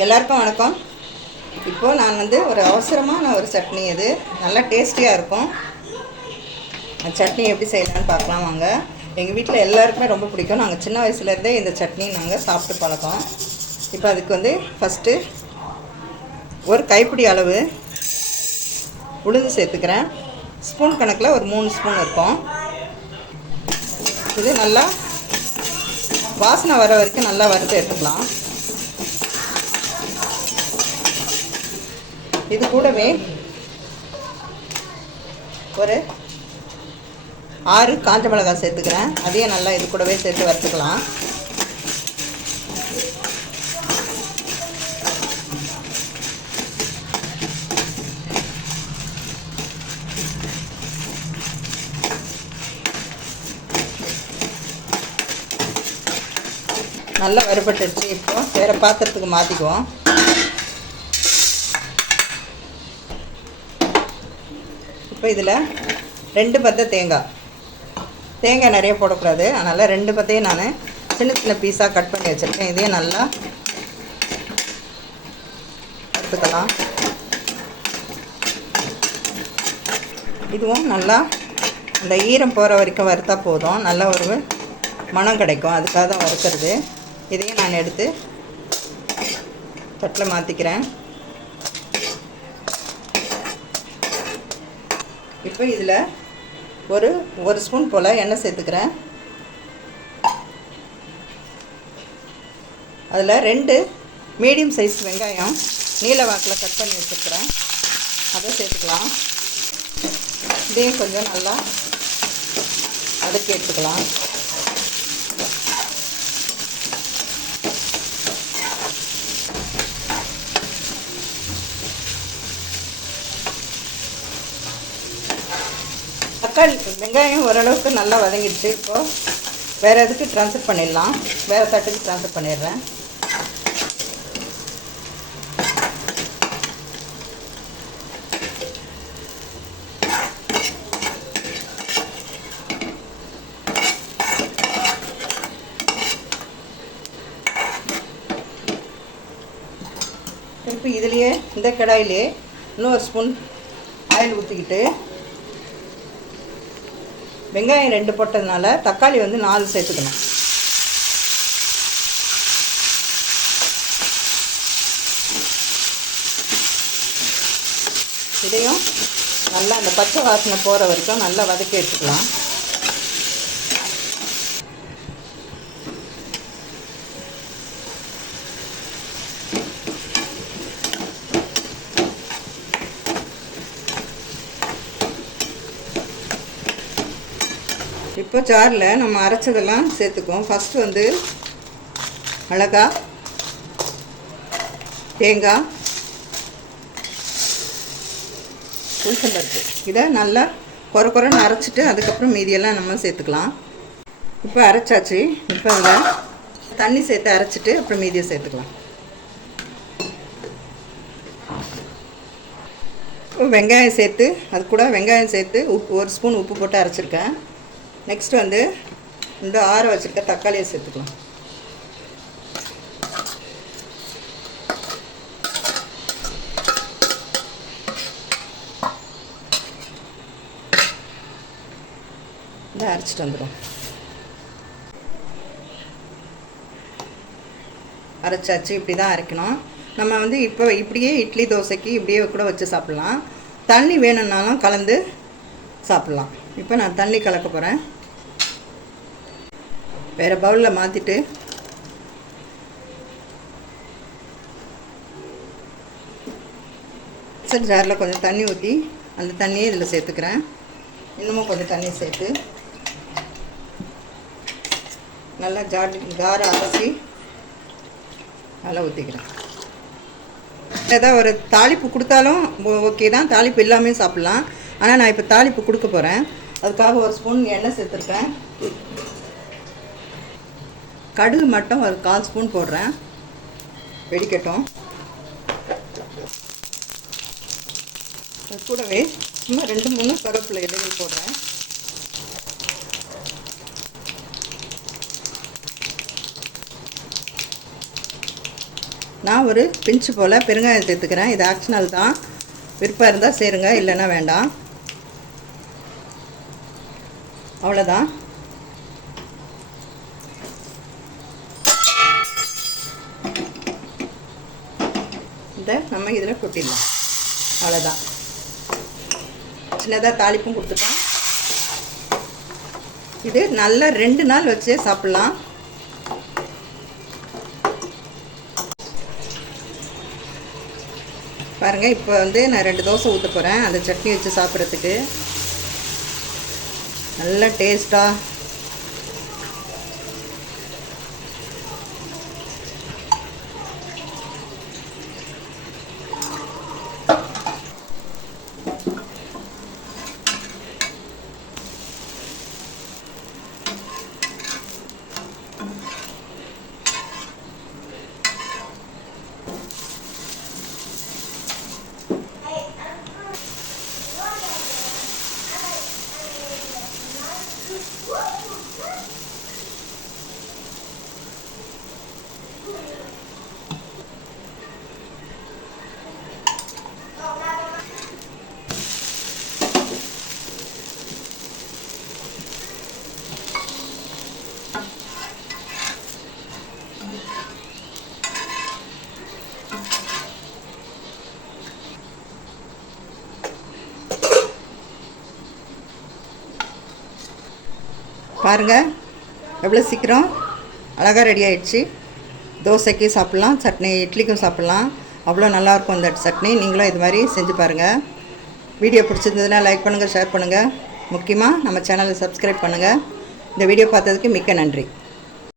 எல்லாருக்கும் வணக்கம். இப்போது நான் ஒரு அவசரமான ஒரு சட்னி, இது நல்லா டேஸ்டியாக இருக்கும். அந்த சட்னி எப்படி செய்யலான்னு பார்க்கலாம் வாங்க. எங்கள் வீட்டில் எல்லாருக்குமே ரொம்ப பிடிக்கும். நாங்கள் சின்ன வயசுலேருந்தே இந்த சட்னி நாங்கள் சாப்பிட்டு பழக்கம். இப்போ அதுக்கு ஃபஸ்ட்டு ஒரு கைப்பிடி அளவு உளுந்து சேர்த்துக்கிறேன். ஸ்பூன் கணக்கில் ஒரு 3 ஸ்பூன் இருக்கும். இது நல்லா வாசனை வர வரைக்கும் நல்லா வறுத்து எடுத்துக்கலாம். இது கூடவே ஒரு 6 காஞ்ச மிளகாய் சேர்த்துக்கிறேன். அதையும் நல்லா இது கூடவே சேர்த்து வறுத்துக்கலாம். நல்லா வறுபட்டுருச்சு. இப்போ வேறு பாத்திரத்துக்கு மாற்றிக்குவோம். இப்போ இதில் 2 பத்தை தேங்காய் நிறைய போடக்கூடாது, அதனால் 2 பத்தையும் நான் சின்ன சின்ன பீஸாக கட் பண்ணி வச்சுருக்கேன். இதையும் நல்லா எடுத்துக்கலாம். இதுவும் நல்லா இந்த ஈரம் போகிற வரைக்கும் வறுத்தா போதும், நல்ல ஒரு மணம் கிடைக்கும். அதுக்காக தான் வறுக்கிறது. இதையும் நான் எடுத்து தட்டில் மாற்றிக்கிறேன். இப்போ இதில் ஒரு ஸ்பூன் போல் எண்ணெய் சேர்த்துக்கிறேன். அதில் 2 மீடியம் சைஸ் வெங்காயம் நீல வாக்கில் கட் பண்ணி வச்சுருக்கிறேன். அதை சேர்த்துக்கலாம். இதையும் கொஞ்சம் நல்லா வதக்கி எடுத்துக்கலாம். தக்காளி வெங்காயம் ஓரளவுக்கு நல்லா வதங்கிடுச்சு. இப்போது வேறு எதுக்கு ட்ரான்ஸ்ஃபர் பண்ணிடலாம். வேறு தட்டுக்கு ட்ரான்ஸ்ஃபர் பண்ணிடுறேன். திருப்பி இதுலேயே இந்த கடாயிலே இன்னும் ஒரு ஸ்பூன் ஆயில் ஊற்றிக்கிட்டு, வெங்காயம் 2 போட்டதுனால தக்காளி 4 சேர்த்துக்கணும். இதையும் நல்லா அந்த பச்சை வாசனை போகிற வரைக்கும் நல்லா வதக்கி எடுத்துக்கலாம். இப்போ ஜாரில் நம்ம அரைச்சதெல்லாம் சேர்த்துக்குவோம். ஃபஸ்ட்டு மிளகாய், தேங்காய், உளுத்தம்பருப்பு, இதை நல்லா குறைன்னு அரைச்சிட்டு அதுக்கப்புறம் மீதியெல்லாம் நம்ம சேர்த்துக்கலாம். இப்போ அரைச்சாச்சு. இப்போ அதில் தண்ணி சேர்த்து அரைச்சிட்டு அப்புறம் மீதியை சேர்த்துக்கலாம். வெங்காயம் சேர்த்து அது கூட வெங்காயம் சேர்த்து உப்பு 1 ஸ்பூன் உப்பு போட்டு அரைச்சிருக்கேன். நெக்ஸ்ட் இந்த ஆற வச்சுருக்க தக்காளியை சேர்த்துக்கலாம். இதை அரைச்சிட்டு வந்துடும். அரைச்சாச்சு. இப்படி தான் அரைக்கணும். நம்ம இப்போ இப்படியே இட்லி தோசைக்கு இப்படியே கூட வச்சு சாப்பிட்லாம். தண்ணி வேணும்னாலும் கலந்து சாப்பிட்லாம். இப்போ நான் தண்ணி கலக்க போகிறேன். வேறு பவுலில் மாற்றிட்டு மிக்சர் ஜாரில் கொஞ்சம் தண்ணி ஊற்றி அந்த தண்ணியை இதில் சேர்த்துக்கிறேன். இன்னமும் கொஞ்சம் தண்ணி சேர்த்து நல்லா ஜாரை அலசி நல்லா ஊற்றிக்கிறேன். ஏதாவது ஒரு தாளிப்பு கொடுத்தாலும் ஓகே தான், தாளிப்பு இல்லாமல் சாப்பிட்லாம். ஆனால் நான் இப்போ தாளிப்பு கொடுக்க போகிறேன். அதுக்காக 1 ஸ்பூன் எண்ணெய் சேர்த்துருக்கேன். கடுகு மட்டும் ஒரு 1/4 ஸ்பூன் போடுறேன். வெடிக்கட்டும். அது கூடவே சும்மா 2-3 கருவேப்பிலை இலைகள் போடுறேன். நான் ஒரு பிஞ்சு போல் பெருங்காயம் சேர்த்துக்கிறேன். இது ஆப்ஷனல் தான், விருப்பம் இருந்தால் சேருங்க, இல்லைன்னா வேண்டாம். அவ்வளோதான். இதை நம்ம இதில் கொட்டிடலாம். அவ்வளோதான். சின்னதாக தாளிப்பும் கொடுத்துட்டோம். இது நல்லா 2 நாள் வச்சு சாப்பிட்லாம். பாருங்கள், இப்போ நான் 2 தோசை ஊற்ற போகிறேன் அந்த சட்னி வச்சு சாப்பிட்றதுக்கு. நல்லா டேஸ்ட்டாக பாருங்கள், எவ்வளோ சீக்கிரம் அழகாக ரெடி ஆகிடுச்சு. தோசைக்கு சாப்பிட்லாம், சட்னி இட்லிக்கும் சாப்பிட்லாம். அவ்வளோ நல்லாயிருக்கும் இந்த சட்னி. நீங்களும் இது மாதிரி செஞ்சு பாருங்கள். வீடியோ பிடிச்சிருந்ததுன்னா லைக் பண்ணுங்கள், ஷேர் பண்ணுங்கள். முக்கியமாக நம்ம சேனலை சப்ஸ்கிரைப் பண்ணுங்கள். இந்த வீடியோ பார்த்ததுக்கு மிக்க நன்றி.